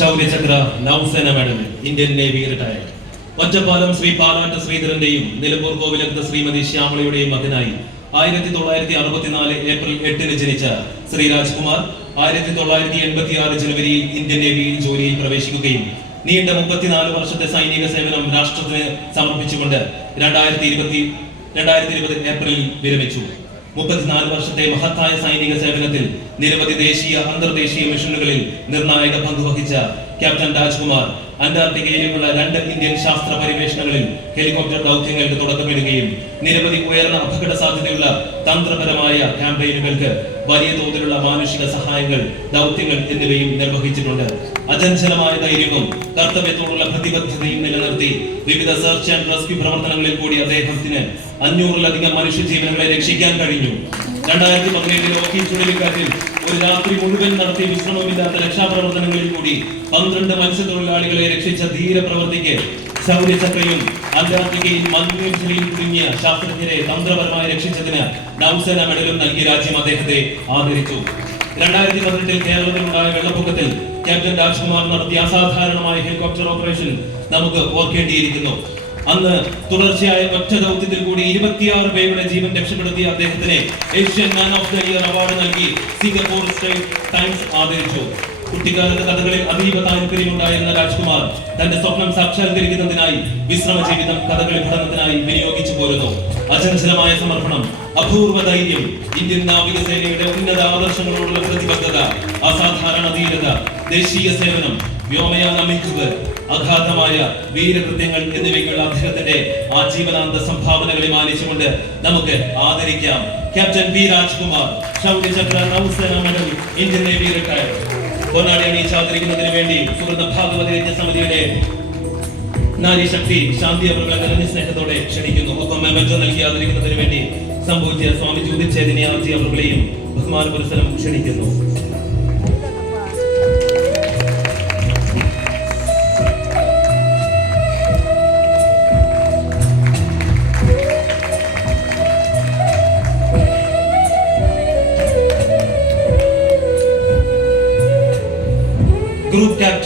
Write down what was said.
Shaurya Chakra Nausena medal, Indian navy retired. Ottapalam Shri Palat ശ്രീധരന്റെയും നിലമ്പൂർ കോവിലകത്ത് ശ്രീമതി ശ്യാമളയുടെയും മകനായി 1964 ഏപ്രിൽ 8 ജനിച്ച ശ്രീ രാജ്കുമാർ 1986 ജനുവരിയിൽ ഇന്ത്യൻ നേവിയിൽ ജോലിയിൽ പ്രവേശിക്കുകയും നീണ്ട 34 വർഷത്തെ സൈനിക സേവനം രാഷ്ട്രത്തിന് സമർപ്പിച്ചുകൊണ്ട് 2020 ഏപ്രിലിൽ വിരമിച്ചു. 34 വർഷത്തെ മഹത്തായ സൈനിക സേവനത്തിൽ നിരവധി ദേശീയ അന്തർദേശീയ മിഷനുകളിൽ നിർണായക പങ്കുവഹിച്ച ക്യാപ്റ്റൻ രാജ്കുമാർ അന്റാർട്ടിക്കയിലേക്കുള്ള 2 ഇന്ത്യൻ ശാസ്ത്ര പരിവേഷണങ്ങളിൽ ഹെലികോപ്റ്റർ ദൗത്യങ്ങൾക്ക് തുടക്കമിടുകയും നിരവധി ഉയർന്ന അപകട സാധ്യതയുള്ള തന്ത്രപരമായ ക്യാമ്പയിനുകൾക്ക് വലിയ തോതിലുള്ള മാനുഷിക സഹായങ്ങൾ, ദൗത്യങ്ങൾ എന്നിവയും നിർവഹിച്ചിട്ടുണ്ട്. അചഞ്ചലമായ ധൈര്യവും കർത്തവ്യത്തോടുള്ള പ്രതിബദ്ധതയും നിലനിർത്തി വിവിധ സെർച്ച് ആൻഡ് റെസ്ക്യൂ പ്രവർത്തനങ്ങളിൽ കൂടി അദ്ദേഹത്തിന് 500-ലധികം മനുഷ്യജീവനുകളെ രക്ഷിക്കാൻ കഴിഞ്ഞു. 2017 ഓഖി ചുഴലിക്കാറ്റിൽ ഒരു രാത്രി മുഴുവൻ നടത്തിയ വിശ്രമമില്ലാത്ത രക്ഷാപ്രവർത്തനങ്ങളിൽ കൂടി 12 മത്സ്യത്തൊഴിലാളികളെ രക്ഷിച്ച ധീരപ്രവർത്തിക്ക് ശൗര്യചക്രയും അന്റാർട്ടിക്കയിൽ മഞ്ഞുവീഴ്ചയിൽ കുടുങ്ങിയ ശാസ്ത്രജ്ഞരെ തന്ത്രപരമായി രക്ഷിച്ചതിന് നൗസേന മെഡലും നൽകി രാജ്യം അദ്ദേഹത്തെ ആദരിച്ചു. 2018 കേരളത്തിലുണ്ടായ വെള്ളപ്പൊക്കത്തിൽ ക്യാപ്റ്റൻ രാജ്കുമാർ നടത്തിയ അസാധാരണമായ ഹെലികോപ്റ്റർ ഓപ്പറേഷൻ നമുക്ക് ഓർക്കേണ്ടിയിരിക്കുന്നു. അന്ന് തുടർച്ചയായ ഒറ്റ ദൗത്യത്തിൽ കൂടി 26 പേരുടെ ജീവൻ രക്ഷപ്പെടുത്തിയ അദ്ദേഹത്തിനെ Asian man of the year award നൽകി സിംഗപ്പൂർ സ്റ്റേറ്റ് ടൈംസ് ആദരിച്ചു. കുട്ടിക്കാലത്ത് കഥകളിൽ അതീവ താല്പര്യമുണ്ടായിരുന്ന രാജ്കുമാർ തന്റെ സ്വപ്നം സാക്ഷാത്കരിക്കുന്നതിനായി വിശ്രമ ജീവിതം കഥകളി പഠനത്തിനായി വിനിയോഗിച്ചു പോരുന്നു. അചഞ്ചലമായ സമർപ്പണം, അപൂർവ ധൈര്യം, ഇന്ത്യൻ നാവികസേനയുടെ ഉന്നത ആദർശങ്ങളോടുള്ള പ്രതിബദ്ധത, അസാധാരണ ധീരത, ദേശീയ സേവനം, വ്യോമയാന മികവ്, അഗാധമായ വീരകൃത്യങ്ങൾ എന്നിവയ്ക്കുള്ള അദ്ദേഹത്തിന്റെ ആജീവനാന്ത സംഭാവനകളെ മാനിച്ചുകൊണ്ട് നമുക്ക് ആദരിക്കാം captain V Rajkumar, Shaurya Chakra Nausena medal, Indian navy retired. പൊന്നാടി അണിയിച്ച് ആദരിക്കുന്നതിന് വേണ്ടി സുഹൃത്ത് ഭാഗവത സമിതിയുടെ നാരീശക്തി ശാന്തി അവരുടെ നിറഞ്ഞ സ്നേഹത്തോടെ ക്ഷണിക്കുന്നു. ഒപ്പം മെമ്മൻറ്റോ നൽകി ആദരിക്കുന്നതിന് വേണ്ടി സംഭവിച്ച സ്വാമി ജ്യോതിച്ചേതന്യാജി അവരുടെയും ബഹുമാന പുരസ്സരം ക്ഷണിക്കുന്നു. Group captain